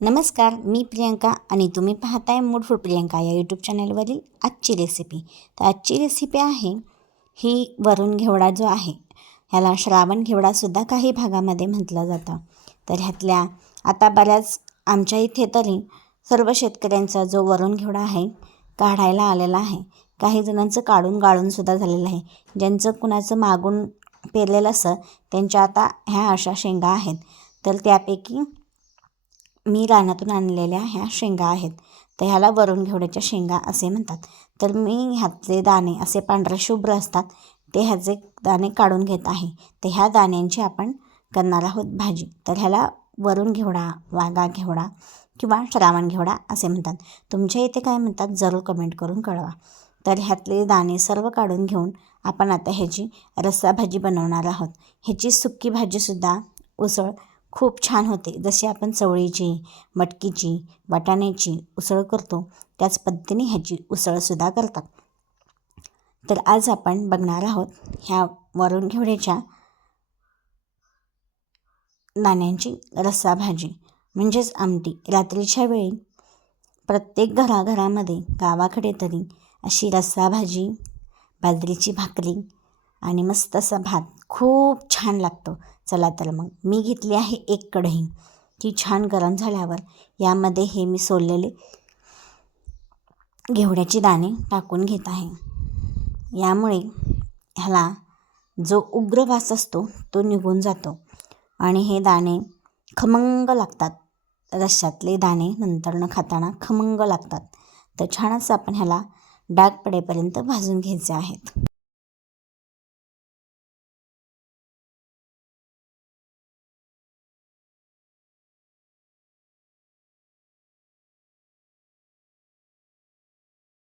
नमस्कार मी प्रियंका आणि तुम्ही पाहताय मूड फूड प्रियंका या यूट्यूब चॅनलवरील आजची रेसिपी तर आजची रेसिपी आहे ही वरून घेवडा जो आहे ह्याला श्रावण घेवडासुद्धा काही भागामध्ये म्हटलं जातं. तर ह्यातल्या आता बऱ्याच आमच्या इथे तरी सर्व शेतकऱ्यांचा जो वरून घेवडा आहे काढायला आलेला आहे. काही जणांचं काढून गाळूनसुद्धा झालेलं आहे. ज्यांचं कुणाचं मागून पेरलेलं असं त्यांच्या आता ह्या अशा शेंगा आहेत. तर त्यापैकी मी रानातून आणलेल्या ह्या शेंगा आहेत. तर ह्याला वरून घेवड्याच्या शेंगा असे म्हणतात. तर मी ह्यातले दाणे असे पांढरे शुभ्र असतात. ते ह्याचे दाणे काढून घेत आहे. तर ह्या दाण्यांची आपण करणार आहोत भाजी. तर ह्याला वरून घेवडा वागा घेवडा किंवा श्रावण घेवडा असे म्हणतात. तुमच्या इथे काय म्हणतात जरूर कमेंट करून कळवा. तर ह्यातले दाणे सर्व काढून घेऊन आपण आता ह्याची रस्सा भाजी बनवणार आहोत. ह्याची सुक्की भाजीसुद्धा उसळ खूप छान होते. जशी आपण चवळीची मटकीची वाटाण्याची उसळ करतो त्याच पद्धतीने ह्याची उसळसुद्धा करतात. तर आज आपण बघणार आहोत ह्या वरून घेवड्याच्या नाण्यांची रस्सा भाजी म्हणजेच आमटी. रात्रीच्या वेळी प्रत्येक घराघरामध्ये गावाकडे तरी अशी रस्सा भाजी बाजरीची भाकरी आणि मस्त असा भात. खूप छान लागतो. चला तर मग. मी घेतली आहे एक कढई. ती छान गरम झाल्यावर यामध्ये हे मी सोललेले घेवड्याचे दाणे टाकून घेत आहे. यामुळे ह्याला जो उग्र वास असतो तो निघून जातो. आणि हे दाणे खमंग लागतात. रश्श्यातले दाणे नंतरनं खाताना खमंग लागतात. तर छानच आपण ह्याला डाग पडेपर्यंत भाजून घ्यायचे आहेत.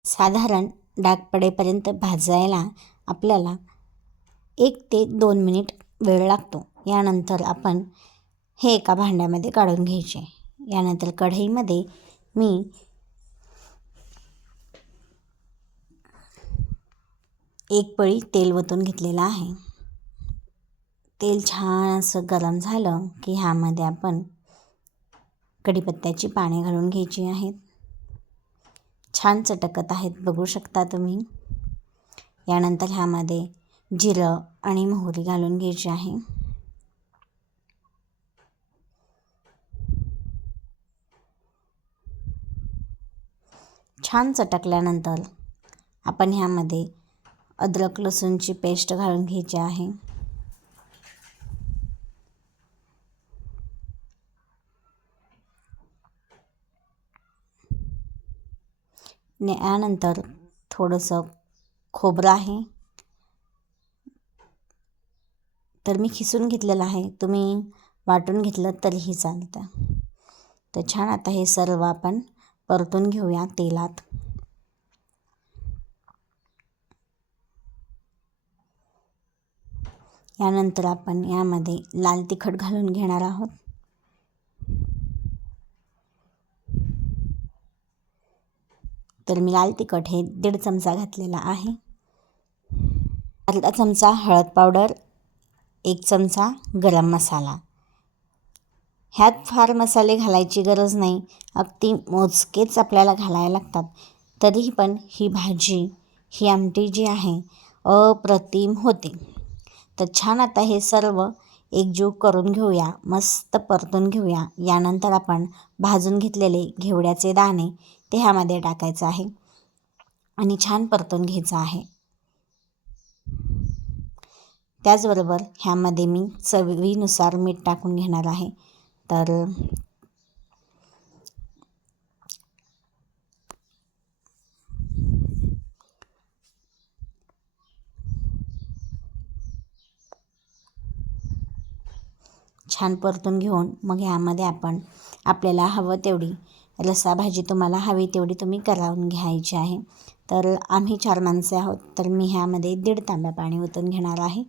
साधारण डाग पडेपर्यंत भाजायला आपल्याला एक ते दोन मिनिट वेळ लागतो. यानंतर आपण हे एका भांड्यामध्ये काढून घ्यायचे. यानंतर कढईमध्ये मी एक पळी तेल वतून घेतलेलं आहे. तेल छान असं गरम झालं की ह्यामध्ये आपण कढीपत्त्याची पाने घालून घ्यायची आहेत. छान चटकत आहेत बघू शकता तुम्ही. यानंतर ह्यामध्ये जिरं आणि मोहरी घालून घ्यायची आहे. छान चटकल्यानंतर आपण ह्यामध्ये अद्रक लसूणची पेस्ट घालून घ्यायची आहे. यानंतर थोडंसं खोबरं आहे. तर मी खिसून घेतलेलं आहे. तुम्ही वाटून घेतलं तरीही चालतं. तर छान आता हे सर्व आपण परतून घेऊया तेलात. यानंतर आपण यामध्ये लाल तिखट घालून घेणार आहोत. तर मी लाल तिखट हे दीड चमचा घातलेला आहे. अर्धा चमचा हळद पावडर एक चमचा गरम मसाला. ह्यात फार मसाले घालायची गरज नाही. अगदी मोजकेच आपल्याला घालायला लागतात. तरीही पण ही भाजी ही आमटी जी आहे अप्रतिम होते. तर छान आता हे सर्व एकजीव करून घेऊया मस्त परतून घेऊया. यानंतर आपण भाजून घेतलेले घेवड्याचे दाणे ते ह्यामध्ये टाकायचं आहे आणि छान परतून घ्यायचं आहे. त्याचबरोबर ह्यामध्ये मी चवीनुसार मीठ टाकून घेणार आहे. तर छान परतून घेऊन मग ह्यामध्ये आपण आपल्याला हवं तेवढी रस्सा भाजी तुम्हाला हवी तेवढी तुम्ही करावून घ्यायची आहे. तर आम्ही चार माणसे आहोत तर मी ह्यामध्ये दीड तांब्या पाणी ओतून घेणार आहे.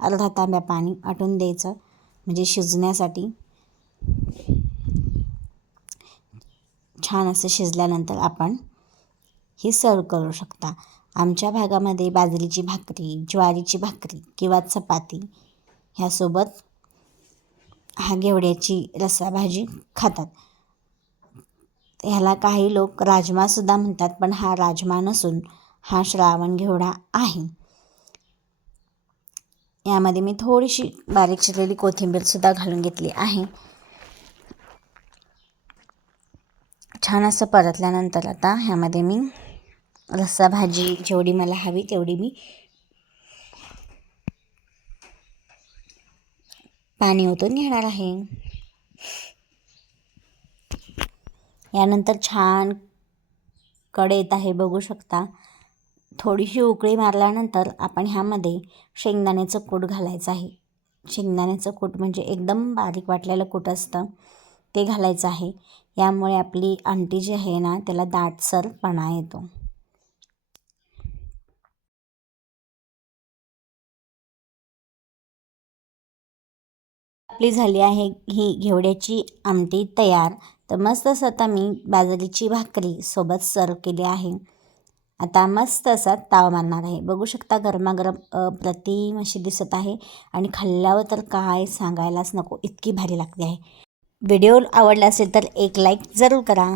अर्धा तांब्या पाणी आटून द्यायचं म्हणजे शिजण्यासाठी. छान असं शिजल्यानंतर आपण हे सर्व करू शकता. आमच्या भागामध्ये बाजरीची भाकरी ज्वारीची भाकरी किंवा चपाती ह्यासोबत हा घेवड्याची रस्सा भाजी खातात. ह्याला काही लोक राजमासुद्धा म्हणतात पण हा राजमा नसून हा श्रावण घेवडा आहे. यामध्ये मी थोडीशी बारीक शिरलेली कोथिंबीरसुद्धा घालून घेतली आहे. छान असं परतल्यानंतर आता ह्यामध्ये मी रस्सा भाजी जेवढी मला हवी तेवढी मी पाणी ओतून घेणार आहे. यानंतर छान कडेत येत आहे बघू शकता. थोडीशी उकळी मारल्यानंतर आपण ह्यामध्ये शेंगदाण्याचं कूट घालायचं आहे. शेंगदाण्याचं कूट म्हणजे एकदम बारीक वाटलेलं कूट असतं ते घालायचं आहे. यामुळे आपली आमटी जी आहे ना त्याला दाटसरपणा येतो. आपली झाली आहे ही घेवड्याची आमटी तयार. तर मस्त असं आता मी बाजरीची भाकरी सोबत सर्व केली आहे. आता मस्त असा ताव मारणार आहे. बघू शकता गरमागरम अप्रतिम अशी दिसत आहे आणि खाल्ल्यावर तर काय सांगायलाच नको इतकी भारी लागते आहे. व्हिडिओ आवडला असेल तर एक लाईक जरूर करा.